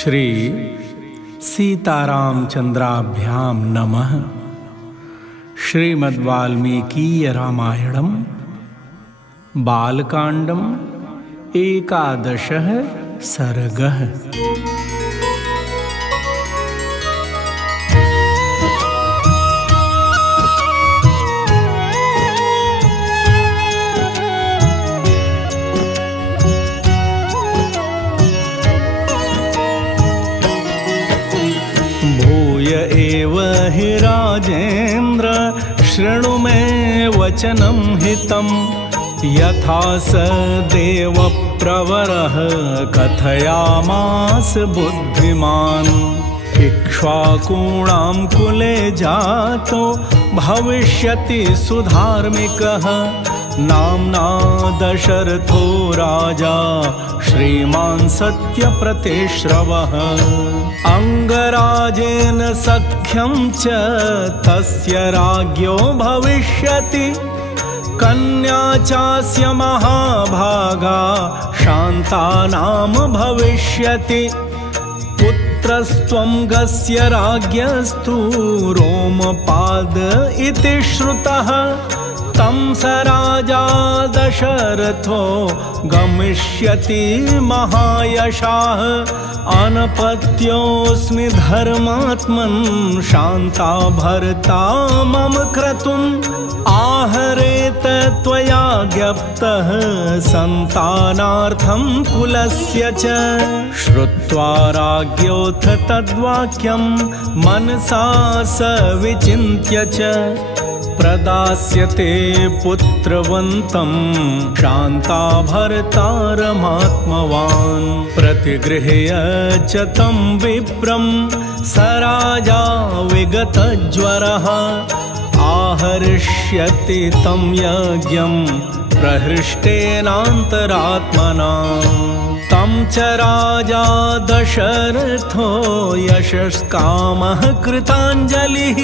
श्री सीतारामचंद्राभ्यां नमः। श्रीमद्वाल्मीकीय रामायणं बालकांडं एकादशः सर्गः। एव हि राजेन्द्र शृणु मे वचनं हितं, यथा स देवप्रवरः कथयामास बुद्धिमान्। इक्ष्वाकूणां कुले जातो भविष्यति सुधार्मिकः, नाम्ना दशरथो राजा श्रीमान् सत्यप्रतिश्रवः। अंगराजेन सख्यं च तस्य राज्ञो भविष्यति, कन्या चास्य महाभागा शान्ता नाम भविष्यति। पुत्रस्त्वं गस्य राज्ञस्तु रोमपाद इति श्रुतः, तं स राजा दशरथो गमिष्यति महायशाः। अनपत्योऽस्मि धर्मात्मन् शान्ता भर्ता मम क्रतुम्, आहरेत त्वया ज्ञप्तः सन्तानार्थं कुलस्य च। श्रुत्वा राज्ञोऽथ तद्वाक्यं मनसा स विचिन्त्य च, प्रदास्यते पुत्रवन्तं शान्ता भर्तारमात्मवान्। प्रतिगृह्य च तं विप्रं स राजा विगतज्वरः, आहरिष्यति तं यज्ञं प्रहृष्टेनान्तरात्मना। तं च राजा दशरथो यशस्कामः कृताञ्जलिः,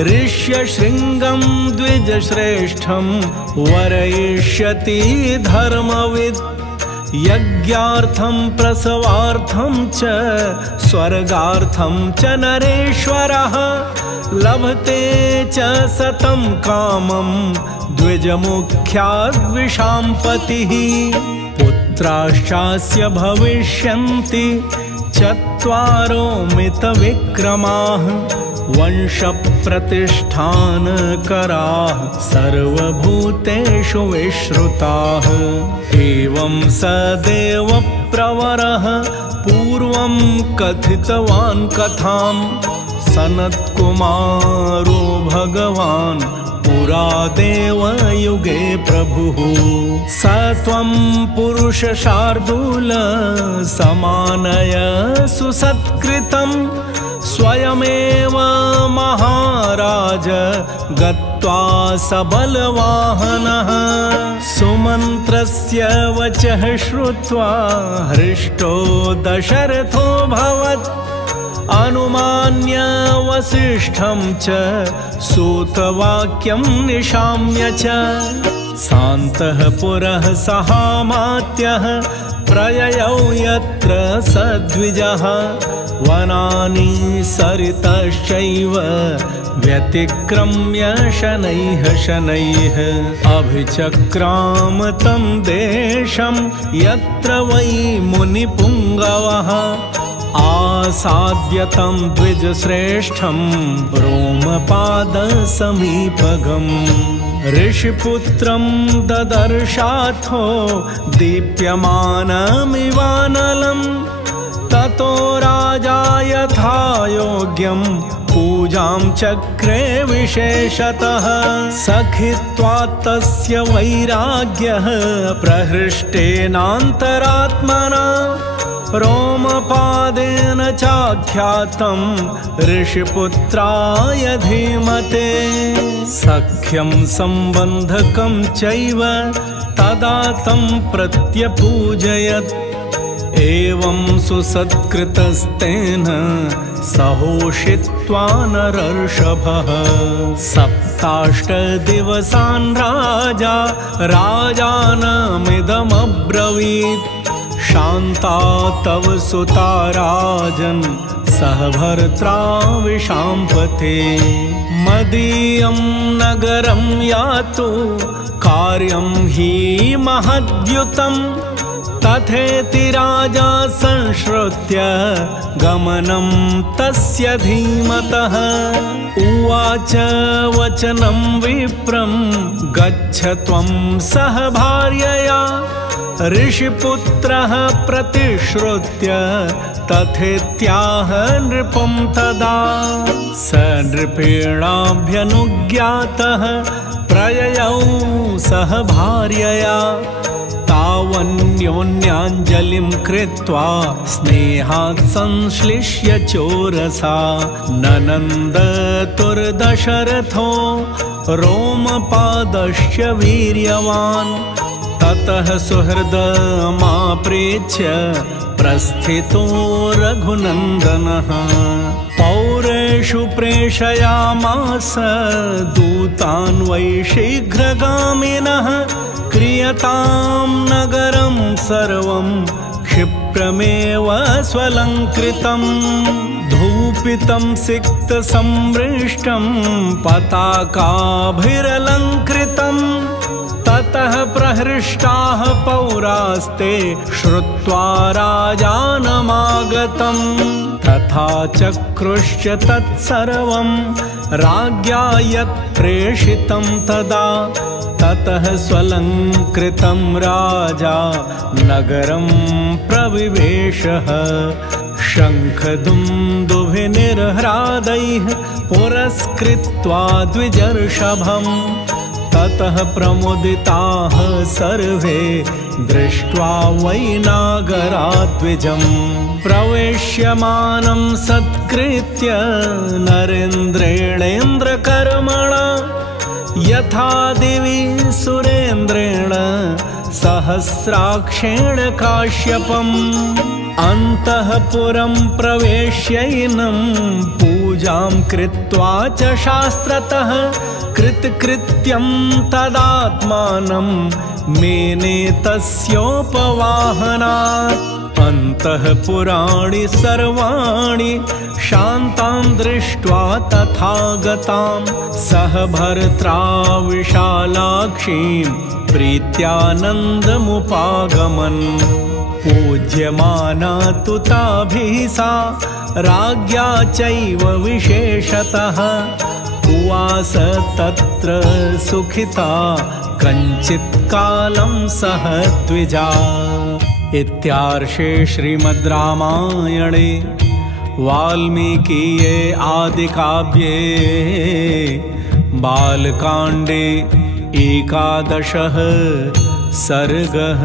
ऋष्यशृङ्गं द्विजश्रेष्ठं वरयिष्यति धर्मवित्। यज्ञार्थं प्रसवार्थं च स्वर्गार्थं च नरेश्वरः, लभते च सतं कामं द्विजमुख्याद्विषाम्पतिः। पुत्राश्चास्य भविष्यन्ति चत्वारो मितविक्रमाः, वंशप्रतिष्ठानकराः सर्वभूतेषु विश्रुताः। एवं स देवप्रवरः पूर्वं कथितवान् कथां, सनत्कुमारो भगवान् पुरा देवयुगे प्रभुः। स त्वं पुरुषशार्दूल समानय सुसत्कृतं, स्वयमेव महाराज गत्वा सबलवाहनः। सुमन्त्रस्य वचः श्रुत्वा हृष्टो दशरथोऽभवत्, अनुमान्य वसिष्ठं च सूतवाक्यं निशाम्य च। शान्तः पुरः सहामात्यः प्रययौ यत्र सद्विजः, वनानि सरितश्चैव व्यतिक्रम्य शनैः शनैः। अभिचक्राम तं देशं यत्र वै मुनिपुङ्गवः, आसाद्य तं द्विजश्रेष्ठं रोमपादसमीपगम्। ऋषिपुत्रं ददर्शाथो दीप्यमानमिवानलम्, ततो राजा यथा योग्यं पूजां चक्रे विशेषतः। सखित्वा तस्य वैराग्यः प्रहृष्टेनान्तरात्मना, रोमपादेन चाख्यातं ऋषिपुत्राय धीमते। सख्यं सम्बन्धकं चैव तदा तं प्रत्यपूजयत्, एवं सुसत्कृतस्तेन सहोषित्वा नरर्षभः। सप्ताष्टदिवसान् राजा राजानमिदमब्रवीत्, शान्ता तव सुता राजन् सह भर्त्रा विशाम्पते मदीयं नगरं यातु कार्यं हि महद्युतं तथेति राजा संश्रुत्य गमनं तस्य धीमतः उवाच वचनं विप्रं गच्छ त्वं सह भार्यया ऋषिपुत्रः प्रतिश्रुत्य तथेत्याह नृपं तदा स नृपेणाभ्यनुज्ञातः प्रययौ सह भार्यया तावन्योन्याञ्जलिं कृत्वा स्नेहात् संश्लिष्य चोरसा ननन्दतुर्दशरथो रोमपादश्च वीर्यवान् ततः सुहृदमाप्रेच्य प्रस्थितो रघुनन्दनः पौरेषु प्रेषयामास दूतान् वै शीघ्रगामिनः क्रियतां नगरं सर्वं क्षिप्रमेव स्वलङ्कृतं धूपितं सिक्तसंमृष्टं पताकाभिरलङ्कृतं ततः प्रहृष्टाः पौरास्ते श्रुत्वा राजानमागतं तथा चक्रुश्च तत्सर्वं राज्ञा यत् प्रेषितं तदा ततः स्वलङ्कृतं राजा नगरं प्रविवेशः शङ्खदुन्दुभिर्निर्ह्रादैः पुरस्कृत्वा द्विजर्षभम् ततः प्रमुदिताः सर्वे दृष्ट्वा वैनागराद्विजम् प्रवेश्यमानं सत्कृत्य नरेन्द्रेणेन्द्रकर्मणा यथा दिवि सुरेन्द्रेण सहस्राक्षेण काश्यपम् अन्तःपुरं प्रवेश्यैनं पूजां कृत्वा च शास्त्रतः कृतकृत्यं तदात्मानं मेने तस्योपवाहनात् अन्तःपुराणि सर्वाणि शान्तां दृष्ट्वा तथागतां सह भर्त्रा विशालाक्षीं प्रीत्यानन्दमुपागमन् पूज्यमाना तु ताभिः सा राज्ञा चैव विशेषतः उवास तत्र सुखिता कञ्चित् कालं सह द्विजा। इत्यार्षे श्रीमद् रामायणे वाल्मीकीये आदिकाव्ये बालकाण्डे 11 सर्गः।